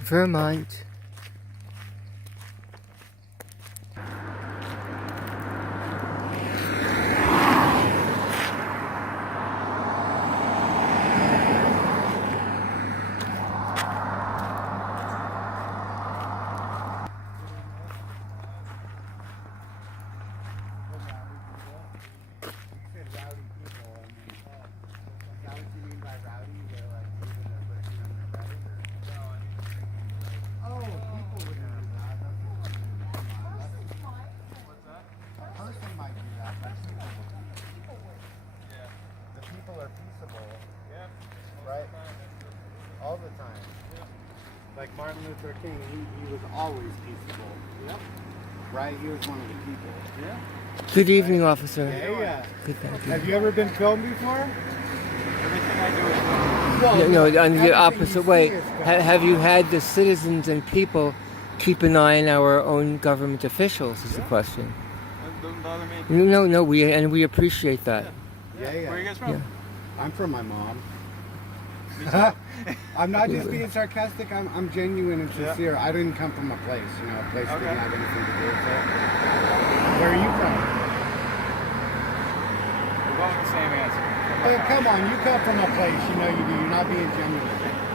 Vermont. Right? All the time. Like Martin Luther King, he was always peaceable. Yep. Right? He was one of the people. Yeah. Good evening, officer. Yeah. Good, thank you. Have you ever been filmed before? Everything I do is filmed. No, on the opposite way. Have you had the citizens and people keep an eye on our own government officials? Is the question. That doesn't bother me. No, we appreciate that. Yeah. Where are you guys from? Yeah. I'm from my mom. I'm not just being sarcastic. I'm genuine and sincere. Yeah. I didn't come from a place. A place didn't have anything to do with it. Where are you from? We're going with the same answer. But come on, you come from a place. You're not being genuine.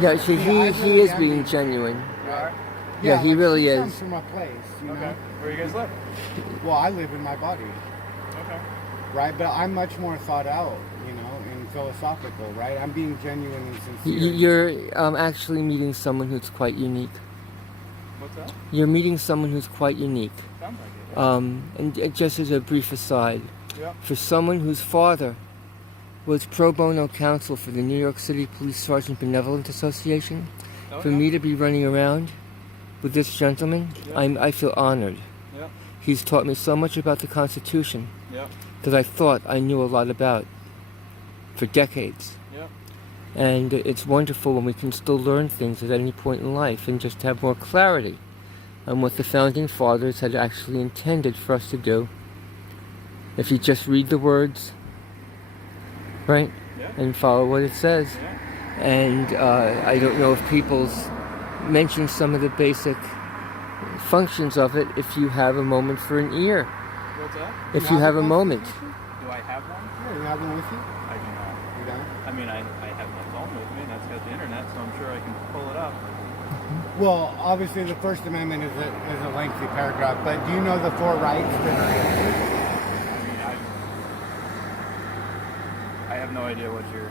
Yeah, see, he is being genuine. Right? Yeah, he really is. Comes from a place. Okay. Where you guys live? Well, I live in my body. Okay. Right, but I'm much more thought out, and philosophical, right? I'm being genuine and sincere. You're actually meeting someone who's quite unique. What's that? You're meeting someone who's quite unique. Sounds like it. And just as a brief aside, yeah. For someone whose father was pro bono counsel for the New York City Police Sergeant Benevolent Association, for me to be running around with this gentleman, I feel honored. Yeah. He's taught me so much about the Constitution Yeah. that I thought I knew a lot about for decades. Yeah. And it's wonderful when we can still learn things at any point in life and just have more clarity on what the Founding Fathers had actually intended for us to do. If you just read the words, right, and follow what it says. Yeah. And I don't know if people's mention some of the basic functions of it if you have a moment for an ear. What's that? If you have a moment. Do I have one? Yeah, you have one with you? I do not. You don't? I mean, I have my phone with me, and that's got the internet, so I'm sure I can pull it up. Well, obviously the First Amendment is a lengthy paragraph, but do you know the four rights that are in it? I have no idea what you're...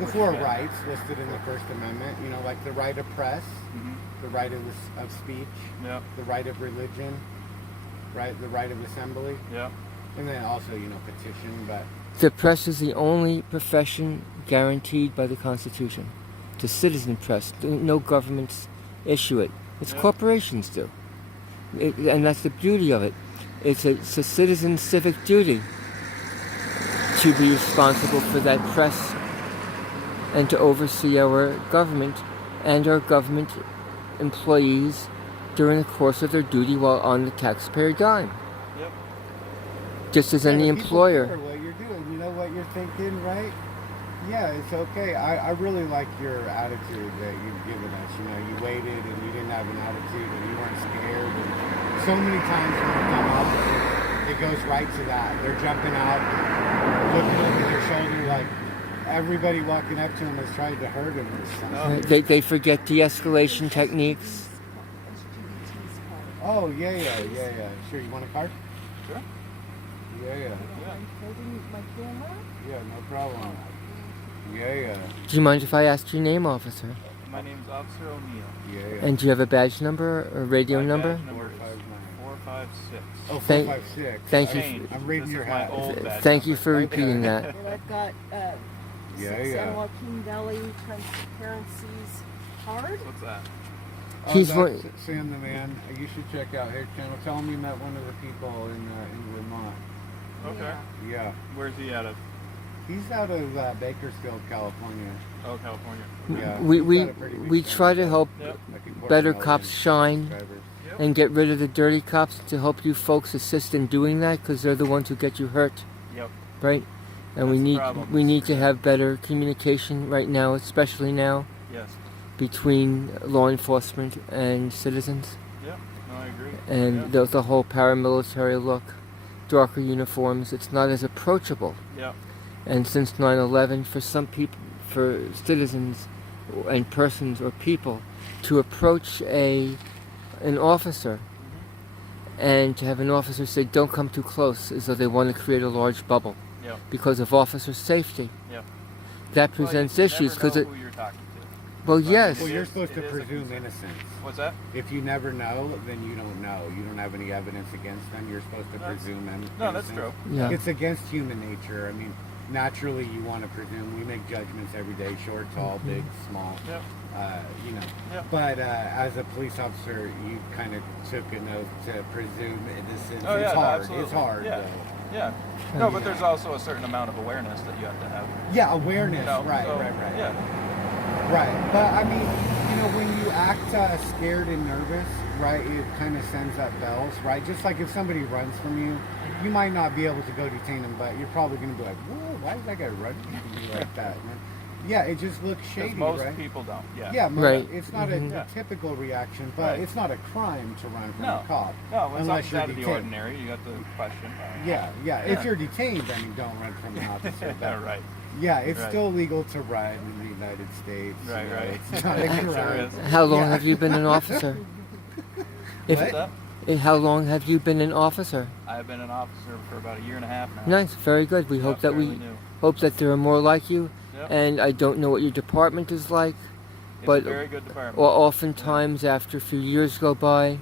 The four rights listed in the First Amendment, like the right of press, the right of speech, the right of religion, right, the right of assembly, and then also, petition, but... The press is the only profession guaranteed by the Constitution. The citizen press, no governments issue it. It's corporations do. And that's the beauty of it. It's a citizen civic duty to be responsible for that press and to oversee our government and our government employees during the course of their duty while on the taxpayer dime. Yep. Just as any employer. People care what you're doing, you know what you're thinking, right? Yeah, it's okay. I really like your attitude that you've given us. You waited and you didn't have an attitude and you weren't scared. And so many times when they come up, it goes right to that. They're jumping out, looking over their shoulder like everybody walking up to them is trying to hurt them or something. They forget de-escalation techniques. Oh, yeah. Sure, you want a card? Sure. Yeah. Holding my camera? Yeah, no problem. Yeah. Do you mind if I ask your name, officer? My name's Officer O'Neill. Yeah. And do you have a badge number or radio number? Badge number is 456. Oh, Thank- 456. thank you. Taint. I'm reading This your is my hat. old badge Thank you number. for repeating that. And I've got San Joaquin Valley Transparency's card. What's that? He's that's one- Sam the man. You should check out his channel. Tell him you met one of the people in Vermont. Okay. Yeah. Where's he out of? He's out of Bakersfield, California. Oh, California. Yeah. We try to help Yep. Like a quarter better million cops shine subscribers. and get rid of the dirty cops to help you folks assist in doing that because they're the ones who get you hurt, Yep. right? And That's the problem. we need to have better communication right now, especially now. Yes. between law enforcement and citizens. Yeah, no, I agree. And yeah. the whole paramilitary look, darker uniforms, it's not as approachable. Yeah. And since 9/11, for some people, for citizens and persons or people to approach an officer and to have an officer say, "Don't come too close," as though they want to create a large bubble Yeah. because of officer safety. Yeah. That presents issues because because who you're talking to. well, yes. Well, you're It supposed to is a presume concern. innocence. What's that? If you never know, then you don't know. You don't have any evidence against them. You're supposed to presume innocence. No, that's true. Yeah. It's against human nature. I mean, naturally, you want to presume. We make judgments every day: short, tall, big, small. Yep. You know. Yep. But as a police officer, you kind of took an oath to presume innocence. Oh, yeah, it's no, hard. absolutely. It's hard. Yeah. Though. Yeah. No, but there's also a certain amount of awareness that you have to have. Yeah, awareness. You know, right. so, Right. Yeah. Right, but I mean, you know, when you act scared and nervous, right, it kind of sends up bells, right? Just like if somebody runs from you, you might not be able to go detain them, but you're probably going to be like, whoa, why is that guy running from you like that? And yeah, it just looks shady, Most right? people don't. Yeah. Yeah, Right. It's not Mhm. a typical reaction, but Right. it's not a crime to run from No. a cop. No, when unless something's you're out of the detained. ordinary, you got the question. Yeah. Yeah. If you're detained, then you don't run from an officer. Yeah, But right. yeah, it's Right. still legal to run in the United States. Right, you know, right. It's not a It sure crime. is. How long Yeah. have you been an officer? If, What? What's that? How long have you been an officer? I've been an officer for about a year and a half now. Nice, very good. We Yeah, hope that fairly we new. hope that there are more like you. Yep. And I don't know what your department is like, It's but a very good department. oftentimes after a few years go by,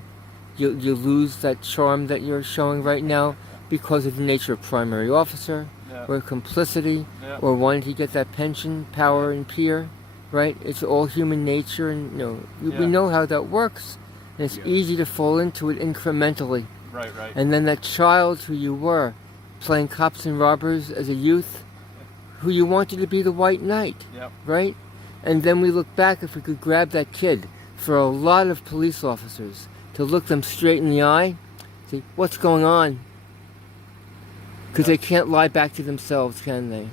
you lose that charm that you're showing right now because of the nature of primary officer, Yeah. or complicity, Yeah. or wanting to get that pension, power, and peer. Right? It's all human nature, and we Yeah. know how that works. And it's Yeah. easy to fall into it incrementally. Right, right. And then that child who you were, playing cops and robbers as a youth, who you wanted to be the white knight, Yep. right? And then we look back, if we could grab that kid, for a lot of police officers, to look them straight in the eye, say, what's going on? Because they can't lie back to themselves, can they?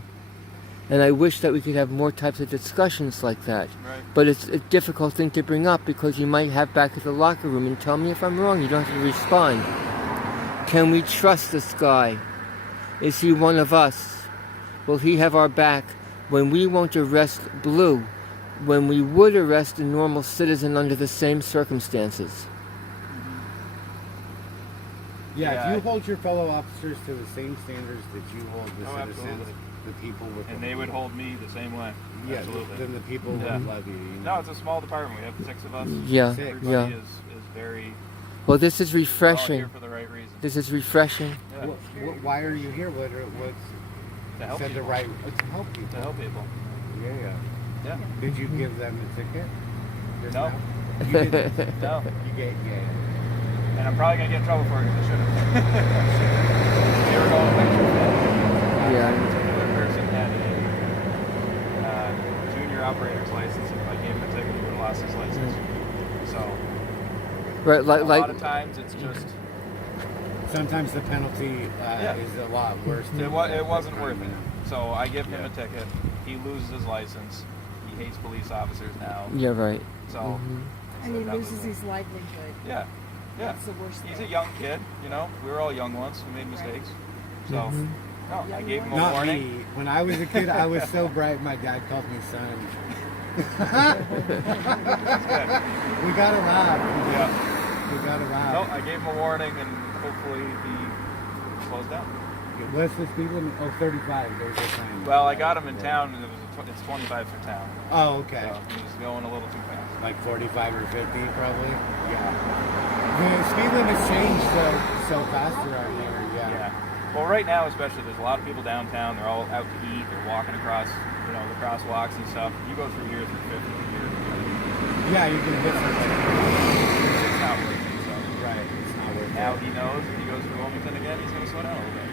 And I wish that we could have more types of discussions like that. Right. But it's a difficult thing to bring up because you might have back at the locker room and tell me if I'm wrong. You don't have to respond. Can we trust this guy? Is he one of us? Will he have our back when we won't arrest Blue, when we would arrest a normal citizen under the same circumstances? Yeah, Yeah. if you hold your fellow officers to the same standards that you hold the Oh, citizens, absolutely. the people with And the they would hold me the same way. yeah, Absolutely. then the people Yeah. would love you. No, it's a small department. We have 6 of us. Yeah, Sick. Everybody yeah. is very Well, this is we're all refreshing. here for the right reason. This is refreshing. Yeah. Why are you here? What's To help said the people. right to help people? To help people. Yeah, yeah. Yeah. Did you give them a ticket? Just No. now? You didn't. No. You gave, yeah. And I'm probably gonna get in trouble for it because I should have. They were going like Yeah. a particular person had a junior operator's license, and if I gave him a ticket, he would have lost his license. So Right, a lot of times it's just Sometimes the penalty Yeah. is a lot worse. Than it wasn't worth crime, it. So I give him Yeah. a ticket. He loses his license. He hates police officers now. Yeah, right. So Mhm. And he that loses was- his livelihood. yeah, yeah. That's the worst He's a thing. young kid, you know. We were all young once. We made mistakes. So Mhm. no, I gave him a Not warning. me. When I was a kid, I was so bright. My dad called me son. We gotta laugh. Yeah. We gotta No, laugh. I gave him a warning, and hopefully he slows down. What's the speed limit? Oh, 35. There's a sign. Well, I got him in town, and it's 25 for town. Oh, okay. So he was going a little too fast. Like 45 or 50, probably. Yeah. The speed limits change so fast around here. Yeah. Yeah. Well, right now especially, there's a lot of people downtown. They're all out to eat. They're walking across, the crosswalks and stuff. You go through here through 50 here. Yeah, you can hit something. It's not worth it. So Right. It's not worth now it. he knows if he goes through Wilmington again, he's going to slow down a little bit.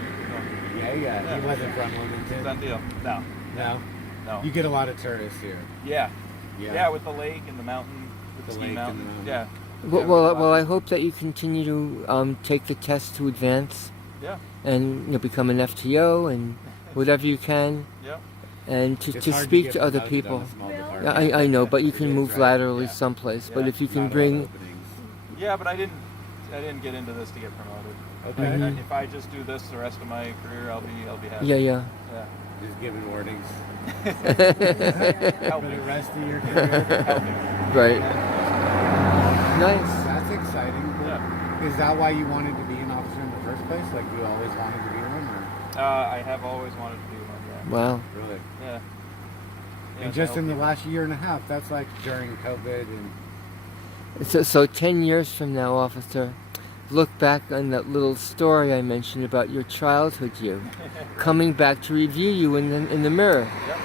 Yeah. Yeah. He wasn't from So, Wilmington. done deal. No. No. No. You get a lot of tourists here. Yeah. Yeah. Yeah, with the lake and the mountain. With the ski lake and mountain. the mountain. Yeah. Well, I hope that you continue to take the test to advance Yeah. and become an FTO and whatever you can. Yeah. and to It's hard speak get to other promoted on people. a small Well, department. I know, but you can It is, move right? laterally Yeah. someplace. Yeah. But if you can Not all bring, openings. Yeah, but I didn't get into this to get promoted. Okay. Mhm. If I just do this the rest of my career, I'll be happy. yeah. Yeah. Just giving warnings Help for me. the rest of your career. Help me. Right. Nice. That's exciting. Yeah. Is that why you wanted to be an officer in the first place? Like you always wanted to be one, or I have always wanted to be one. Wow. really? Yeah. Yeah, And to just help in the people. last year and a half, that's like during COVID and So 10 years from now, officer, look back on that little story I mentioned about your childhood you, coming back to review you in the mirror, Yep.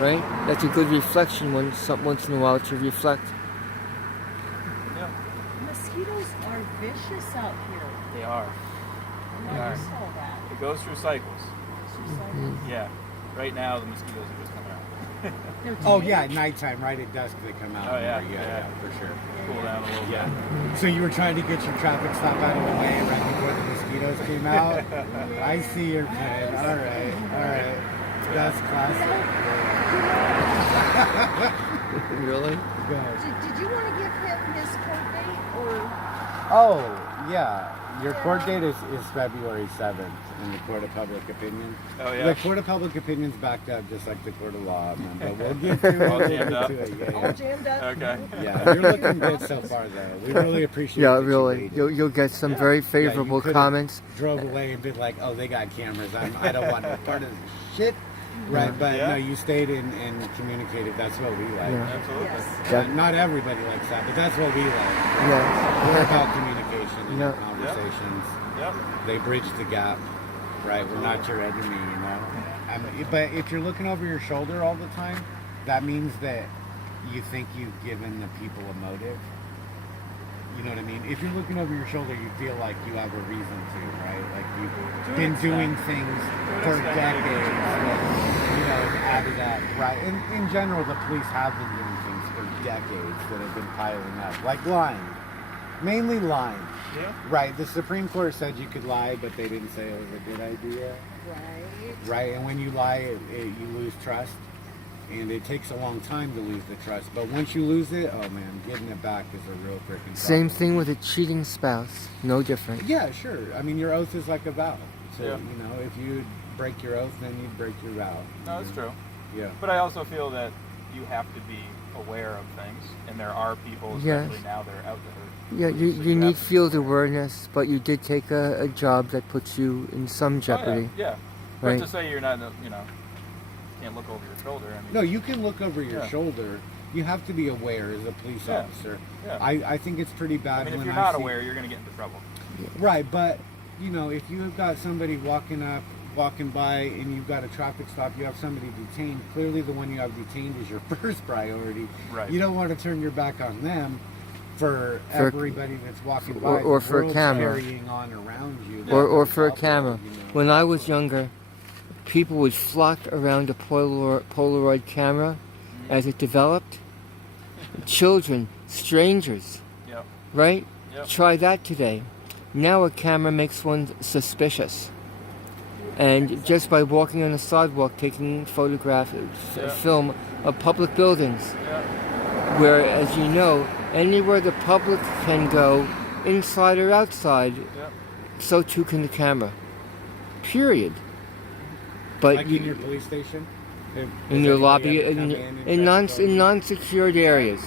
right? That's a good reflection once in a while to reflect. Yeah. Mosquitoes are vicious out here. They are. I They are. never saw that. It goes through cycles. It's just like, Yeah. Right now the mosquitoes are just coming out. no oh taint. yeah, at nighttime, right at dusk they come out. Oh, yeah, more. yeah. for sure. Cool down a little Yeah. bit. So you were trying to get your traffic stop out of the way right before the mosquitoes came out. I see your plan. All right. That's classic. Really? Go ahead. Did you want to give him his court date or? Oh, yeah. Your court date is February 7th in the Court of Public Opinion. Oh yeah. The Court of Public Opinion's backed up just like the Court of Law, man, but we'll get to it. All We'll jammed get up. to it. All Yeah, jammed up? Okay. yeah. You're looking good so far, though. We really appreciate Yeah, that you really. waited. You'll get some very favorable could've comments. Drove away and been like, oh, they got cameras. I don't want no part of this shit. Right, but Yeah. no, you stayed and communicated. That's what we like. Yeah. Absolutely. Yes. Yeah. Not everybody likes that, but that's what we like. Yes. We're about communication and Yeah. conversations. Yep. They bridge the gap, right? We're not your enemy, you know. But if you're looking over your shoulder all the time, that means that you think you've given the people a motive. You know what I mean? If you're looking over your shoulder, you feel like you have a reason to, right? Like you've been doing things for decades that, you know, added up, right? In general, the police have been doing things for decades that have been piling up, like lying. Mainly lying. Yeah. Right, the Supreme Court said you could lie, but they didn't say it was a good idea. Right. Right, and when you lie, you lose trust. And it takes a long time to lose the trust. But once you lose it, oh man, getting it back is a real freaking Same problem. thing with a cheating spouse. No different. Yeah, sure. I mean, your oath is like a vow. So, Yeah. you know, if you break your oath, then you'd break your vow. No, that's true. Yeah. But I also feel that you have to be aware of things, and there are people, Yes. especially now, that are out there. Yeah, you So need have to- field awareness, but you did take a job that puts you in some jeopardy. Oh, yeah. But Right. to say you're not, you know, can't look over your shoulder. I mean, No, you can look over your Yeah. shoulder. You have to be aware as a police Yeah. officer. Yeah. I think it's pretty bad I mean, if when you're I not see... aware, you're going to get into trouble. Right, but you know, if you have got somebody walking by, and you've got a traffic stop, you have somebody detained. Clearly, the one you have detained is your first priority. Right. You don't want to turn your back on them for For- everybody that's walking by. or The for a world's camera. carrying on around you. Or for a Out there, camera. you know. When I was younger, people would flock around a Polaroid camera as it developed. Children, strangers, Yep. right? Yep. Try that today. Now a camera makes one suspicious. And just by walking on a sidewalk, taking photographs, Yeah. film of public buildings, Yeah. where, as you know, anywhere the public can go, inside or outside, Yep. so too can the camera. Period. But Like in your police station. in your lobby, in non-secured areas.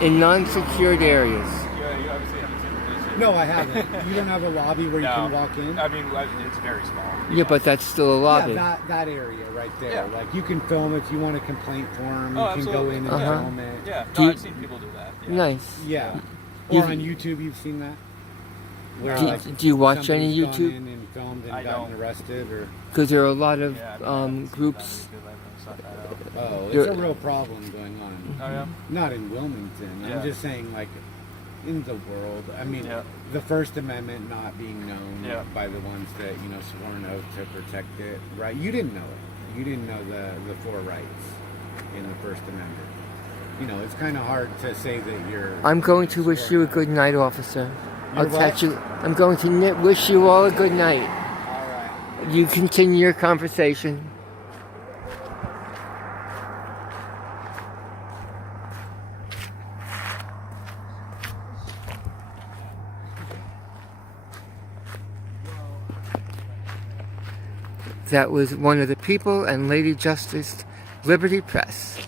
In non-secured areas. Yeah, you obviously haven't seen the police station. No, I haven't. You don't have a lobby where you No. can walk in. I mean, it's very small. Yeah, but that's still a lobby. Yeah, that area right there. Yeah. Like you can film if you want a complaint form. Oh, you can go absolutely. in and Uh-huh. film it. Yeah, Do no, you- I've seen people do that. Yeah. Nice. Yeah. You've- Or on YouTube, you've seen that. Where, Do you watch any somebody's gone YouTube? in and filmed and I gotten don't. arrested, or Because there are a lot of Yeah, I mean, I haven't seen groups. that because I haven't sought that out. oh, it's There- a real problem going on. Oh, yeah? Not in Wilmington. Yeah. I'm just saying, like in the world. I mean, Yeah. the First Amendment not being known Yeah. by the ones that swore an oath to protect it. Right? You didn't know it. You didn't know the four rights in the First Amendment. It's kind of hard to say that you're. I'm going to wish you a good night, officer. I'll You're what? catch you. I'm going to wish you all a good night. All right. You continue your conversation. that was one of the people and LadyJustice, LibertyPress.